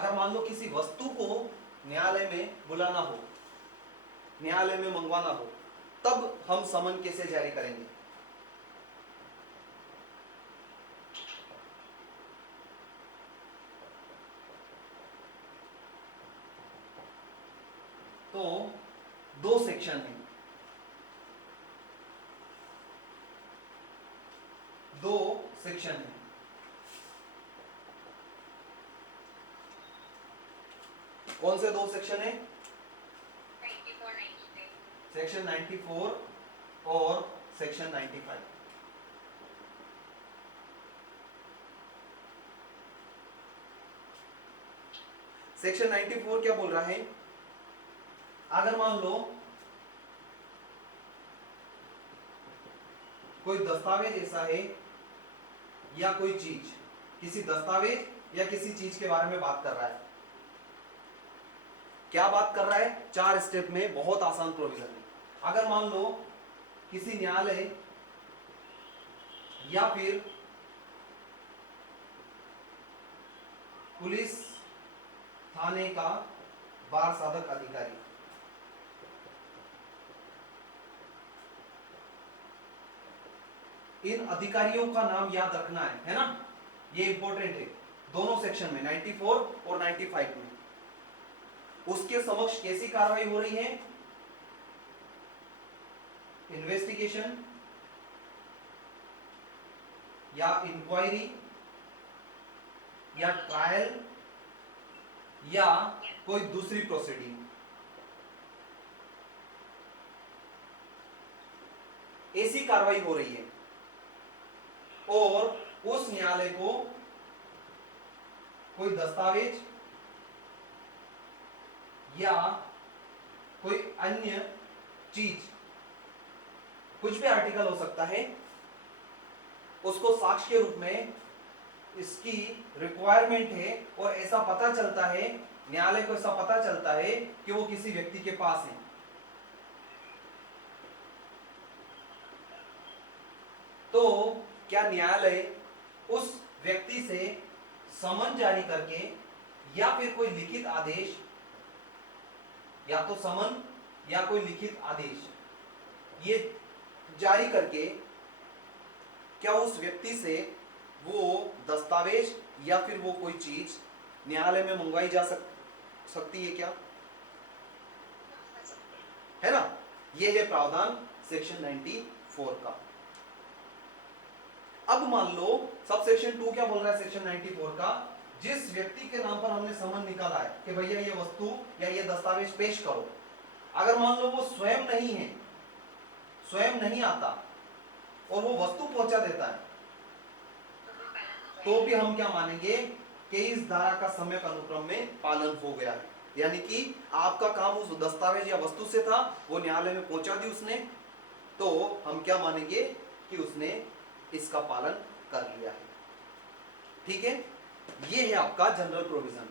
अगर मान लो किसी वस्तु को न्यायालय में बुलाना हो, न्यायालय में मंगवाना हो, तब हम समन कैसे जारी करेंगे? तो दो सेक्शन है, दो सेक्शन है। कौन से दो सेक्शन है? 94, 95। सेक्शन 94 और सेक्शन 95। सेक्शन 94 क्या बोल रहा है? अगर मान लो कोई दस्तावेज ऐसा है या कोई चीज, किसी दस्तावेज या किसी चीज के बारे में बात कर रहा है। क्या बात कर रहा है? 4 स्टेप में, बहुत आसान प्रोविजन है। अगर मान लो किसी न्यायालय या फिर पुलिस थाने का बार साधक अधिकारी, इन अधिकारियों का नाम याद रखना है ना, ये इंपॉर्टेंट है दोनों सेक्शन में, 94 और 95 में। उसके समक्ष कैसी कार्रवाई हो रही है? इन्वेस्टिगेशन या इंक्वायरी या ट्रायल या कोई दूसरी प्रोसीडिंग, ऐसी कार्रवाई हो रही है। और उस न्यायालय को कोई दस्तावेज या कोई अन्य चीज, कुछ भी आर्टिकल हो सकता है, उसको साक्ष्य के रूप में इसकी रिक्वायरमेंट है, और ऐसा पता चलता है, न्यायालय को ऐसा पता चलता है कि वो किसी व्यक्ति के पास है, तो क्या न्यायालय उस व्यक्ति से समन जारी करके या फिर कोई लिखित आदेश, या तो समन या कोई लिखित आदेश, ये जारी करके क्या उस व्यक्ति से वो दस्तावेज या फिर वो कोई चीज न्यायालय में मंगवाई जा सकती है क्या? है ना? ये है प्रावधान सेक्शन 94 का। अब मान लो सब सेक्शन 2 क्या बोल रहा है? सेक्शन 94 का, जिस व्यक्ति के नाम पर हमने समन निकाला है कि भैया ये वस्तु या ये दस्तावेज पेश करो, अगर मान लो वो स्वयं नहीं है, स्वयं नहीं आता और वो वस्तु पहुंचा देता है, तो भी हम क्या मानेंगे कि इस धारा का सम्यक अनुक्रम में पालन हो गया है। यानी कि आपका काम उस दस्तावेज या वस्तु से था, वो न्यायालय में पहुंचा दी उसने, तो हम क्या मानेंगे कि उसने इसका पालन कर लिया है। ठीक है, ये है आपका जनरल प्रोविजन।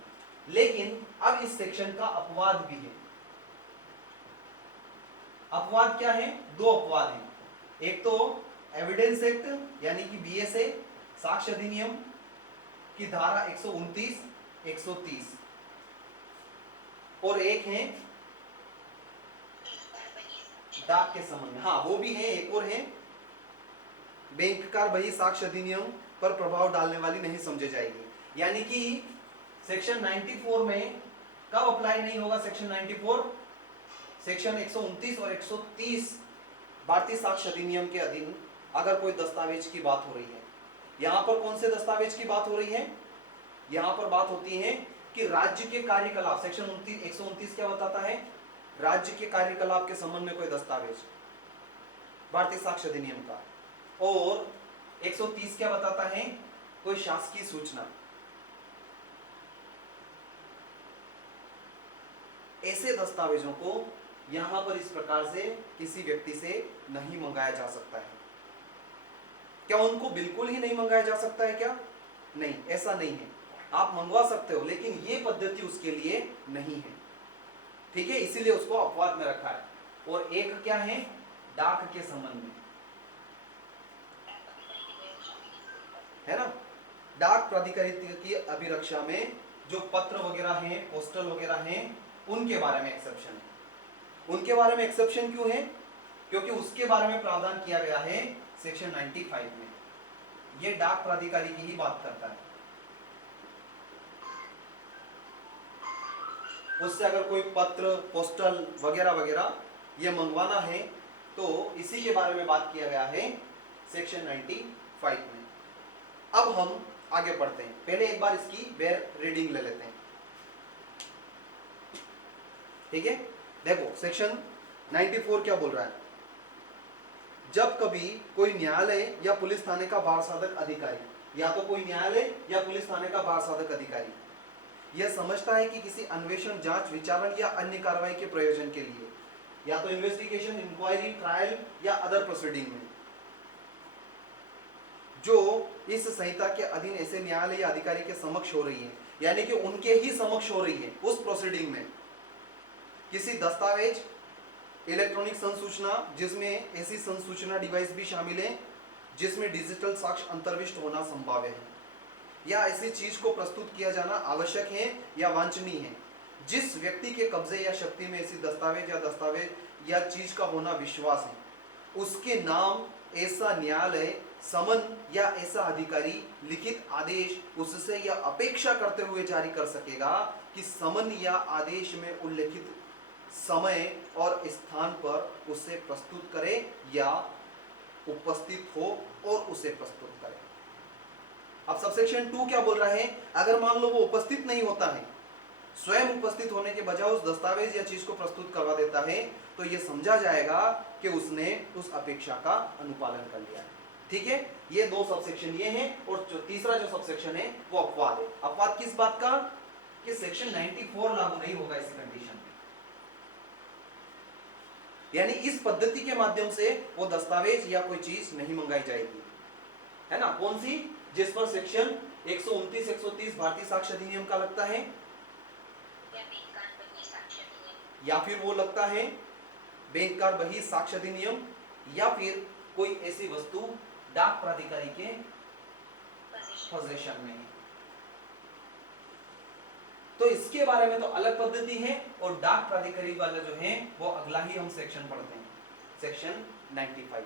लेकिन अब इस सेक्शन का अपवाद भी है। अपवाद क्या है? दो अपवाद हैं। एक तो एविडेंस एक्ट यानी कि बीएसए, साक्ष्य अधिनियम की धारा 129, 130, और एक है डाक के संबंध में, हाँ वो भी है, एक और है बैंककार बही साक्ष्य अधिनियम पर प्रभाव डालने वाली नहीं समझे जाएगी। यानी कि सेक्शन 94 में कब अप्लाई नहीं होगा? सेक्शन 94 सेक्शन 129 और 130 भारतीय साक्ष्य अधिनियम के अधीन अगर कोई दस्तावेज की बात हो रही है। यहां पर कौन से दस्तावेज की बात हो रही है? यहां पर बात होती है कि राज्य के कार्यकलाप, सेक्शन 129 क्या बताता है? राज्य के कार्यकलाप के संबंध में कोई दस्तावेज भारतीय साक्ष्य अधिनियम का, और 130 क्या बताता है? कोई शासकीय सूचना। ऐसे दस्तावेजों को यहां पर इस प्रकार से किसी व्यक्ति से नहीं मंगाया जा सकता है। क्या उनको बिल्कुल ही नहीं मंगाया जा सकता है क्या? नहीं, ऐसा नहीं है। आप मंगवा सकते हो, लेकिन ये पद्धति उसके लिए नहीं है। ठीक है, इसीलिए उसको अपवाद में रखा है। और एक क्या है? डाक के संबंध में, है ना? डाक प्राधिकरण की अभिरक्षा में जो पत्र वगैरह हैं, पोस्टल वगैरह हैं, उनके बारे में एक्सेप्शन है। उनके बारे में एक्सेप्शन क्यों है? क्योंकि उसके बारे में प्रावधान किया गया है सेक्शन 95 में। यह डाक प्राधिकारी की ही बात करता है। उससे अगर कोई पत्र, पोस्टल वगैरह वगैरह ये मंगवाना है तो इसी के बारे में बात किया गया है सेक्शन 95 में। अब हम आगे बढ़ते हैं। पहले एक बार इसकी बेयर रीडिंग ले लेते हैं, ठीक है। देखो सेक्शन 94 क्या बोल रहा है। जब कभी कोई न्यायालय या पुलिस थाने का बार साधक अधिकारी, या तो कोई न्यायालय या पुलिस थाने का बार साधक अधिकारी यह समझता है कि किसी अन्वेषण, जांच, विचारण या अन्य कार्रवाई के प्रयोजन के लिए, या तो इन्वेस्टिगेशन, इंक्वायरी, ट्रायल या अदर प्रोसीडिंग में, जो इस संहिता के अधीन ऐसे न्यायालय या अधिकारी के समक्ष हो रही है, यानी कि उनके ही समक्ष हो रही है उस प्रोसीडिंग में, किसी दस्तावेज, इलेक्ट्रॉनिक संसूचना जिसमें ऐसी संसूचना डिवाइस भी शामिल है जिसमें डिजिटल साक्ष्य अंतर्विष्ट होना संभाव्य है, या ऐसी चीज को प्रस्तुत किया जाना आवश्यक है या वांछनीय है जिस व्यक्ति के कब्जे या शक्ति में ऐसी दस्तावेज या चीज का होना विश्वास है, उसके नाम ऐसा न्यायालय, समन या ऐसा अधिकारी लिखित आदेश उससे यह अपेक्षा करते हुए जारी कर सकेगा कि समन या आदेश में उल्लेखित समय और स्थान पर उसे प्रस्तुत करे या उपस्थित हो और उसे प्रस्तुत करे। अब सबसेक्शन 2 क्या बोल रहा है? अगर मान लो वो उपस्थित नहीं होता है, स्वयं उपस्थित होने के बजाय उस दस्तावेज या चीज को प्रस्तुत करवा देता है, तो यह समझा जाएगा कि उसने उस अपेक्षा का अनुपालन कर लिया है। ठीक है, ये दो सबसेक्शन ये हैं, और जो तीसरा जो सबसेक्शन है वो अपवाद है। अपवाद किस बात का? कि सेक्शन 94 लागू नहीं होगा इस कंडीशन में, यानी इस पद्धति के माध्यम से वो दस्तावेज या कोई चीज नहीं मंगाई जाएगी, है ना। कौन सी? जिस पर सेक्शन 129, 130 भारतीय साक्ष्य अधिनियम का लगता है, या फिर वो लगता है बैंककार बही साक्ष्य अधिनियम, या फिर कोई ऐसी वस्तु डाक प्राधिकारी के पोजीशन में है। तो इसके बारे में तो अलग पद्धति है, और डाक प्राधिकारी वाला जो है वो अगला ही हम सेक्शन पढ़ते हैं, सेक्शन 95।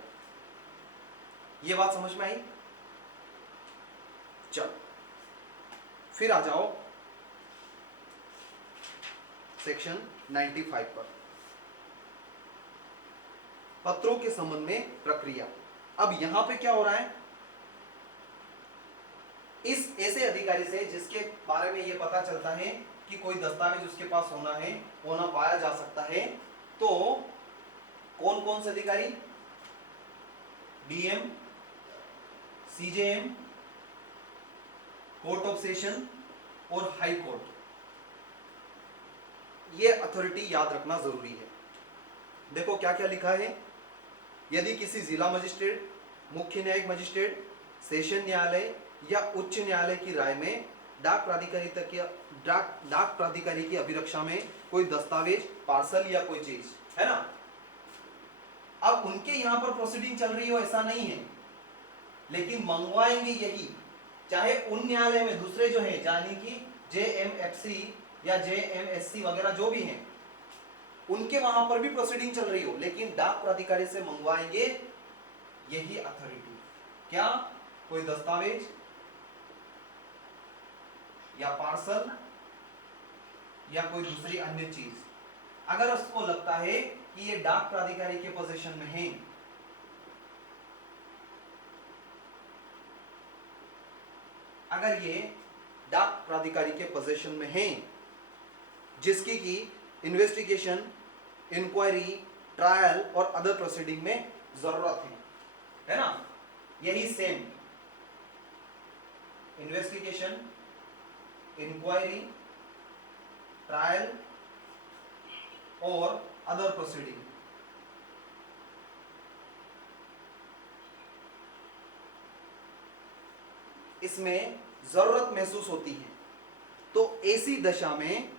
ये बात समझ में आई? चलो फिर आ जाओ सेक्शन 95 पर, पत्रों के संबंध में प्रक्रिया। अब यहां पे क्या हो रहा है? इस ऐसे अधिकारी से जिसके बारे में यह पता चलता है कि कोई दस्तावेज उसके पास होना पाया जा सकता है, तो कौन कौन से अधिकारी? DM, CJM, court of session और हाई कोर्ट, ये अथॉरिटी याद रखना जरूरी है। देखो क्या क्या लिखा है। यदि किसी जिला मजिस्ट्रेट, मुख्य न्यायिक मजिस्ट्रेट, सेशन न्यायालय या उच्च न्यायालय की राय में डाक प्राधिकारी की अभिरक्षा में कोई दस्तावेज, पार्सल या कोई चीज, है ना, अब उनके यहां पर प्रोसीडिंग चल रही हो ऐसा नहीं है, लेकिन मंगवाएंगे यही, चाहे उन न्यायालय में दूसरे जो है, यानी कि जेएमएफसी या जेएमएससी वगैरह जो भी हैं, उनके वहां पर भी प्रोसीडिंग चल रही हो, लेकिन डाक प्राधिकारी से मंगवाएंगे यही अथॉरिटी। क्या? कोई दस्तावेज या पार्सल या कोई दूसरी अन्य चीज, अगर उसको लगता है कि ये डाक प्राधिकारी के पोजीशन में है, अगर ये डाक प्राधिकारी के पोजीशन में है, जिसकी की इन्वेस्टिगेशन, इंक्वायरी, ट्रायल और अदर प्रोसीडिंग में जरूरत है ना, यही सेम इन्वेस्टिगेशन, इंक्वायरी, ट्रायल और अदर प्रोसीडिंग, इसमें जरूरत महसूस होती है, तो ऐसी दशा में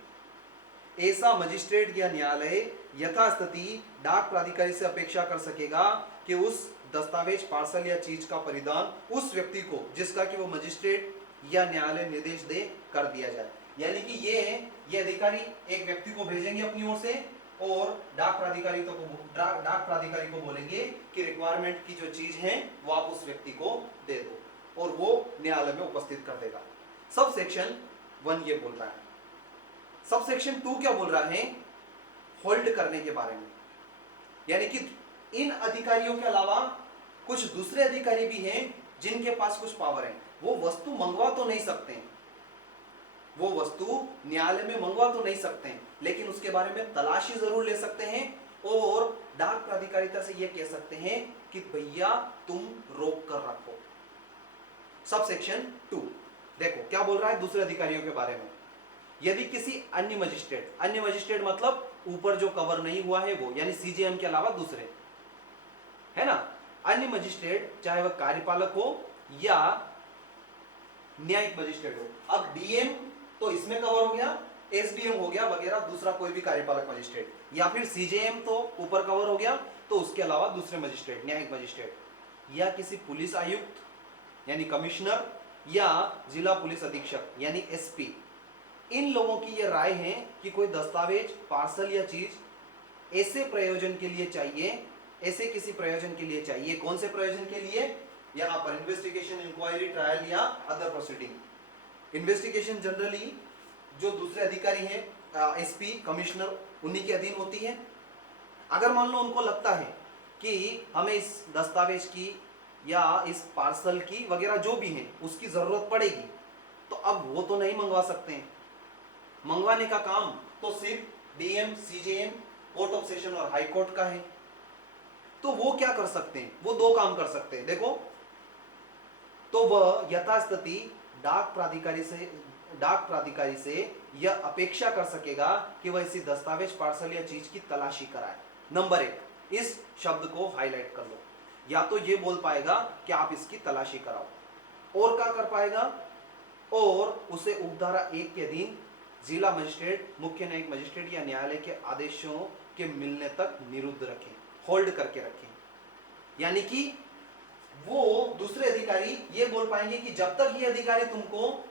ऐसा मजिस्ट्रेट या न्यायालय यथास्थिति डाक प्राधिकारी से अपेक्षा कर सकेगा कि उस दस्तावेज, पार्सल या चीज का परिधान उस व्यक्ति को जिसका कि वो मजिस्ट्रेट या न्यायालय निर्देश दे कर दिया जाए। यानी कि ये अधिकारी एक व्यक्ति को भेजेंगे अपनी ओर से और डाक प्राधिकारी को बोलेंगे कि रिक्वायरमेंट की जो चीज है वो आप उस व्यक्ति को दे दो और वो न्यायालय में उपस्थित कर देगा। सब सेक्शन 1 ये बोल रहा है। सब सेक्शन 2 क्या बोल रहा है? होल्ड करने के बारे में, यानी कि इन अधिकारियों के अलावा कुछ दूसरे अधिकारी भी हैं जिनके पास कुछ पावर है। वो वस्तु मंगवा तो नहीं सकते हैं, वो वस्तु न्यायालय में मंगवा तो नहीं सकते हैं, लेकिन उसके बारे में तलाशी जरूर ले सकते हैं और डाक प्राधिकारिता से ये कह सकते हैं कि भैया तुम रोक कर रखो। सब सेक्शन 2 देखो क्या बोल रहा है दूसरे अधिकारियों के बारे में। यदि किसी अन्य मजिस्ट्रेट मतलब ऊपर जो कवर नहीं हुआ है वो, यानी सीजेएम के अलावा दूसरे, है ना, अन्य मजिस्ट्रेट चाहे वह कार्यपालक हो या न्यायिक मजिस्ट्रेट हो। अब डीएम तो इसमें कवर हो गया, एसडीएम हो गया वगैरह, दूसरा कोई भी कार्यपालक मजिस्ट्रेट, या फिर सीजेएम तो ऊपर कवर हो गया, तो उसके अलावा दूसरे मजिस्ट्रेट, न्यायिक मजिस्ट्रेट, या किसी पुलिस आयुक्त यानी कमिश्नर या जिला पुलिस अधीक्षक यानी एसपी, इन लोगों की यह राय है कि कोई दस्तावेज, पार्सल या चीज ऐसे प्रयोजन के लिए चाहिए, ऐसे किसी प्रयोजन के लिए चाहिए। कौन से प्रयोजन के लिए? यहां पर इन्वेस्टिगेशन, इंक्वायरी, ट्रायल या अदर प्रोसीडिंग। इन्वेस्टिगेशन जनरली जो दूसरे अधिकारी हैं एसपी, कमिश्नर, उन्हीं के अधीन होती है। अगर मान लो उनको लगता है कि हमें इस दस्तावेज की या इस पार्सल की वगैरह जो भी है उसकी जरूरत पड़ेगी, तो अब वो तो नहीं मंगवा सकते हैं। मंगवाने का काम तो सिर्फ DM, CJM, court of session और हाई कोर्ट का है। तो वो क्या कर सकते हैं? वो 2 काम कर सकते हैं। देखो, तो वह यथास्थिति डाक प्राधिकारी से यह अपेक्षा कर सकेगा कि वह इसी दस्तावेज, पार्सल या चीज की तलाशी कराए। नंबर 1, इस शब्द को हाईलाइट कर लो। या तो ये बोल पाएगा कि आप इसकी तलाशी कराओ, और क्या कर पाएगा? और उसे उपधारा 1 के अधीन जिला मजिस्ट्रेट, मुख्य न्यायिक मजिस्ट्रेट या न्यायालय के आदेशों के मिलने तक निरुद्ध रखें, होल्ड करके रखें। यानी कि वो दूसरे अधिकारी ये बोल पाएंगे कि जब तक ये अधिकारी तुमको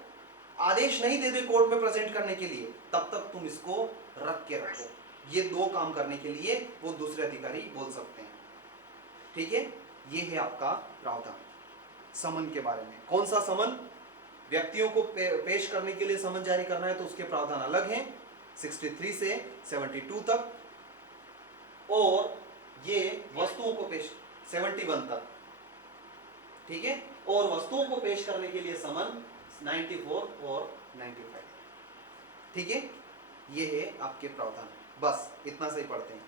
आदेश नहीं दे दे कोर्ट में प्रेजेंट करने के लिए, तब तक तुम इसको रख के रखो। ये 2 काम करने के लिए वो दूसरे अधिकारी बोल सकते हैं। ठीक है, ये है आपका प्रावधान समन के बारे में। कौन सा समन? व्यक्तियों को पेश करने के लिए समन जारी करना है तो उसके प्रावधान अलग हैं, 63 से 72 तक, और ये वस्तुओं को पेश 71 तक। ठीक है, और वस्तुओं को पेश करने के लिए समन 94 और 95। ठीक है, ये है आपके प्रावधान। बस इतना से ही पढ़ते हैं।